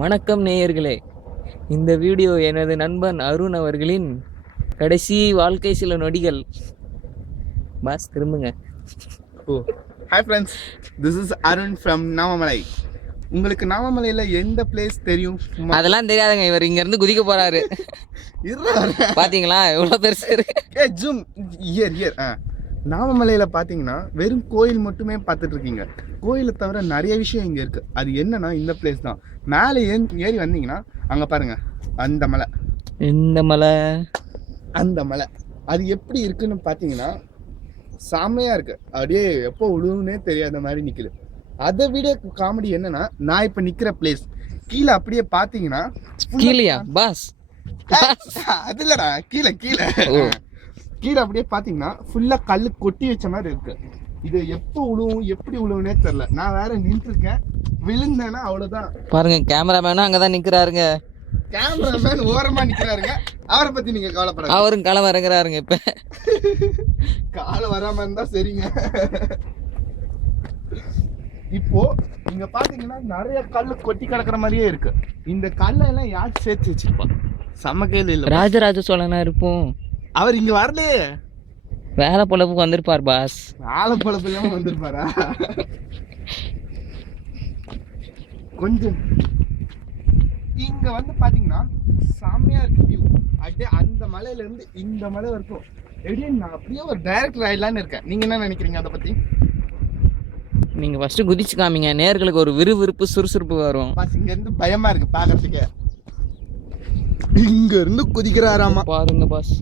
வணக்கம் நேயர்களே. இந்த வீடியோ எனது நண்பன் அருண் அவர்களின் கடைசி வாழ்க்கை சில நொடிகள். பாஸ் திரும்புங்க. Hi friends, this is Arun from Namamalai. உங்களுக்கு நாமமலையில் எந்த பிளேஸ் தெரியும்? அதெல்லாம் தெரியாதுங்க. இவர் இங்க இருந்து குதிக்க போறாரு. பாத்தீங்களா எவ்வளவு பெருசு இருக்கு. ஜூம் இயர் நாமமலையில் பார்த்தீங்கன்னா வெறும் கோயில் மட்டுமே பார்த்துட்டு இருக்கீங்க. கோயிலை தவிர நிறைய விஷயம் இங்கே இருக்குது. அது என்னன்னா இந்த பிளேஸ் தான். மேலே ஏறி வந்தீங்கன்னா அங்கே பாருங்க, அந்த மலை, இந்த மலை, அந்த மலை அது எப்படி இருக்குன்னு பார்த்தீங்கன்னா செம்மையாக இருக்குது. அப்படியே எப்போ விழுவுன்னே தெரியாத மாதிரி நிற்குது. அதை விட காமெடி என்னன்னா, நான் இப்போ நிற்கிற பிளேஸ் கீழே அப்படியே பார்த்தீங்கன்னா கீழேயா பாஸ்? அது இல்லடா, கீழே கீழே அப்படியே பார்த்தீங்கன்னா ஃபுல்லாக கல் கொட்டி வச்ச மாதிரி இருக்கு. இது எப்போ விழுவும் எப்படி விழுவுனே தெரில. நான் வேற நின்றுருக்கேன், விழுந்தேன்னா அவ்வளோதான். பாருங்க, கேமராமேனும் அங்கதான் நிக்கிறாருங்க. கேமராமேன் ஓரமா நிக்கிறாருங்க. அவரை பத்தி நீங்க கவலைப்படாது, அவரும் களம் இறங்குறாருங்க. இப்ப காலை வராம இருந்தா சரிங்க. இப்போ நீங்க பாத்தீங்கன்னா நிறைய கல் கொட்டி கிடக்குற மாதிரியே இருக்கு. இந்த கல்லெல்லாம் யார் சேர்த்து வச்சிருப்பா? செம்ம கேள்வி இல்ல. ராஜராஜ சோழனா இருப்போம். அவர் இங்க வரலையே, வேலை பொழப்புக்கு வந்திருப்பார் பாஸ். வேலை பொழப்பு இல்லாம வந்திருப்பாரா? கொஞ்சம் இங்க வந்து பாத்தீங்கன்னா செம்மையா இருக்கு வியூ. அப்படியே அந்த மலையில இருந்து இந்த மலை வரைக்கும் எப்படியே நான் அப்படியே ஒரு டைரக்டர் ஆயிடலான்னு இருக்கேன். நீங்க என்ன நினைக்கிறீங்க அதை பத்தி? நீங்க ஃபர்ஸ்ட் குதிச்சு காமிங்க, நேர்களுக்கு ஒரு விறுவிறுப்பு சுறுசுறுப்பு வரும். பாஸ் இங்க இருந்து பயமா இருக்கு பாக்குறதுக்கு. இங்க இருந்து குதிக்கிறாராமா பாருங்க பாஸ்.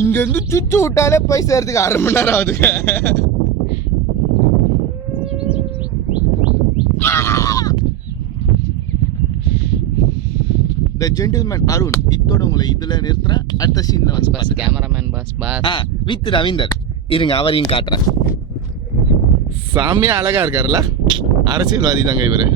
இங்க இருந்து சுச்சு விட்டாலே போய் சேர்றதுக்கு 1/2 மணி நேரம் ஆகுதுங்க. The gentleman அருண் இத்தோட உங்களை இதுல நிறுத்துறேன். அடுத்த சீன்ல வந்து boss cameraman boss with Ravinder இருங்க, அவரையும் காட்டுறேன். சாமியா அழகா இருக்காருல்ல, அரசியல்வாதி தாங்க இவரு.